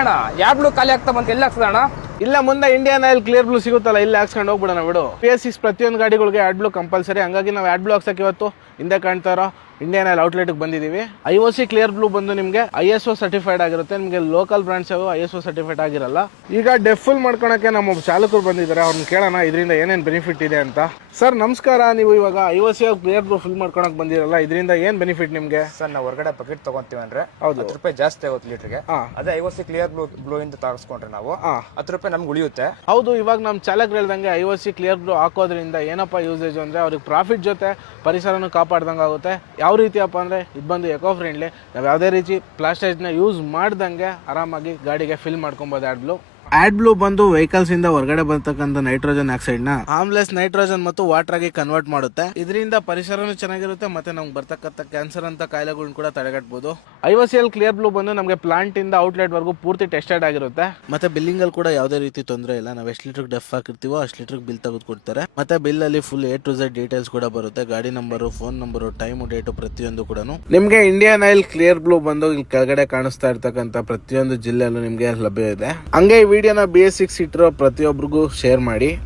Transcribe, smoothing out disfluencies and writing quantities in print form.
ಅಣ್ಣ ಯಾರ್ ಬ್ಲೂ ಖಾಲಿ ಆಗ್ತಾ ಬಂತ ಎಲ್ಲಿ ಹಾಕ್ಸದ ಅಣ್ಣ? ಇಲ್ಲ ಮುಂದೆ ಇಂಡಿಯನ್ ಆಯಿಲ್ ಕ್ಲಿಯರ್ ಬ್ಲೂ ಸಿಗುತ್ತಲ್ಲ, ಇಲ್ಲಿ ಹಾಕ್ಸ್ಕೊಂಡು ಹೋಗ್ಬಿಡೋಣ ಬಿಡು. PS6 ಪ್ರತಿಯೊಂದು ಗಾಡಿಗಳಿಗೆ ಆಡ್ ಬ್ಲೂ ಕಂಪಲ್ಸರಿ. ಹಂಗಾಗಿ ನಾವು ಆಡ್ ಬ್ಲೂ ಹಾಕ್ಸಕ್ಕೆ ಇವತ್ತು ಹಿಂದೆ ಕಾಣ್ತಾ ಇರೋ ಇಂಡಿಯನ್ ಆಯಿಲ್ ಔಟ್ಲೆಟ್ಗೆ ಬಂದಿದ್ದೀವಿ. IOC ಕ್ಲಿಯರ್ ಬ್ಲೂ ಬಂದು ನಿಮಗೆ ISO ಸರ್ಟಿಫೈಡ್ ಆಗಿರುತ್ತೆ. ನಿಮಗೆ ಲೋಕಲ್ ಬ್ರಾಂಡ್ಸ್ ಯಾವ ISO ಸರ್ಟಿಫೈಡ್ ಆಗಿರಲ್ಲ. ಈಗ ಡೆಫ್ ಫುಲ್ ಮಾಡ್ಕೊಳಕ್ಕೆ ನಮ್ಮ ಚಾಲಕರು ಬಂದಿದ್ದಾರೆ, ಅವ್ರನ್ನ ಕೇಳೋಣ ಇದರಿಂದ ಏನೇನು ಬೆನಿಫಿಟ್ ಇದೆ ಅಂತ. ಸರ್ ನಮಸ್ಕಾರ, ನೀವು ಇವಾಗ IOC ಕ್ಲಿಯರ್ ಬ್ಲೂ ಫಿಲ್ ಮಾಡ್ಕೊಳಕ್ ಬಂದಿರಲ್ಲ, ಇದರಿಂದ ಏನ್ ಬೆನಿಫಿಟ್ ನಿಮಗೆ? ಸರ್ ನಾವು ಹೊರಗಡೆ ಬಕೆಟ್ ತಗೊಂತೀವಿ ಅಂದ್ರೆ ಹೌದು, 10 ರೂಪಾಯಿ ಜಾಸ್ತಿ ಆಗುತ್ತೆ ಲೀಟರ್ಗೆ. ಅದೇ IOC ಕ್ಲಿಯರ್ ಬ್ಲೂ ಇಂದ ತರಿಸ್ಕೊಂಡ್ರೆ ನಾವು 10 ರೂಪಾಯಿ ನಮ್ಗೆ ಉಳಿಯುತ್ತೆ. ಹೌದು, ಇವಾಗ ನಮ್ಮ ಚಾಲಕರು ಹೇಳ್ದಂಗೆ IOC ಕ್ಲಿಯರ್ ಬ್ಲೂ ಹಾಕೋದ್ರಿಂದ ಏನಪ್ಪ ಯೂಸೇಜ್ ಅಂದ್ರೆ ಅವ್ರಿಗೆ ಪ್ರಾಫಿಟ್ ಜೊತೆ ಪರಿಸರನೂ ಕಾಪಾಡ್ದಂಗೆ ಆಗುತ್ತೆ. ಯಾವ ರೀತಿಯಪ್ಪ ಅಂದ್ರೆ ಇದು ಬಂದು ಎಕೋ ಫ್ರೆಂಡ್ಲಿ, ನಾವು ಯಾವುದೇ ರೀತಿ ಪ್ಲಾಸ್ಟಿಕ್ನ ಯೂಸ್ ಮಾಡ್ದಂಗೆ ಆರಾಮಾಗಿ ಗಾಡಿಗೆ ಫಿಲ್ ಮಾಡ್ಕೊಬೋದು ಆಡ್ ಬ್ಲೂ. ಆಡ್ ಬ್ಲೂ ಬಂದು ವೆಹಿಕಲ್ಸ್ ಇಂದ ಹೊರಗಡೆ ಬರ್ತಕ್ಕಂಥ ನೈಟ್ರೋಜನ್ ಆಕ್ಸೈಡ್ ನ ಹಾರ್ಮ್ಲೆಸ್ ನೈಟ್ರೋಜನ್ ಮತ್ತು ವಾಟರ್ ಆಗಿ ಕನ್ವರ್ಟ್ ಮಾಡುತ್ತೆ. ಇದರಿಂದ ಪರಿಸರನೂ ಚೆನ್ನಾಗಿರುತ್ತೆ ಮತ್ತೆ ನಮ್ಗೆ ಬರ್ತಕ್ಕಂಥ ಕ್ಯಾನ್ಸರ್ ಅಂತ ಕಾಯಿಲೆಗಳನ್ನ ಕೂಡ ತಡೆಗಟ್ಟಬಹುದು. IOC ಕ್ಲಿಯರ್ ಬ್ಲೂ ಬಂದು ನಮಗೆ ಪ್ಲಾಂಟ್ ಇಂದ ಔಟ್ಲೆಟ್ ವರೆಗೂ ಪೂರ್ತಿ ಟೆಸ್ಟೆಡ್ ಆಗಿರುತ್ತೆ. ಮತ್ತೆ ಬಿಲ್ಲಿಂಗ್ ಅಲ್ಲಿ ಕೂಡ ಯಾವುದೇ ರೀತಿ ತೊಂದರೆ ಇಲ್ಲ. ನಾವು ಎಷ್ಟು ಲೀಟರ್ ಡೆಫ್ ಹಾಕಿರ್ತೀವೋ ಅಷ್ಟು ಲೀಟರ್ ಬಿಲ್ ತೆಗೆದು ಕೊಡ್ತಾರೆ. ಮತ್ತೆ ಬಿಲ್ ಅಲ್ಲಿ full A to Z details ಕೂಡ ಬರುತ್ತೆ. ಗಾಡಿ number, phone number, time, date ಪ್ರತಿಯೊಂದು ಕೂಡ ನಿಮ್ಗೆ ಇಂಡಿಯನ್ ಆಯಿಲ್ ಕ್ಲಿಯರ್ ಬ್ಲೂ ಬಂದು ಇಲ್ಲಿ ಕೆಳಗಡೆ ಕಾಣಿಸ್ತಾ ಇರ್ತಕ್ಕಂಥ ಪ್ರತಿಯೊಂದು ಜಿಲ್ಲೆಯಲ್ಲೂ ನಿಮ್ಗೆ ಲಭ್ಯ ಇದೆ. ಹಂಗೆ ವಿಡಿಯೋನ BS6 ಇಟ್ಟಿರೋ ಪ್ರತಿಯೊಬ್ಬರಿಗೂ ಶೇರ್ ಮಾಡಿ.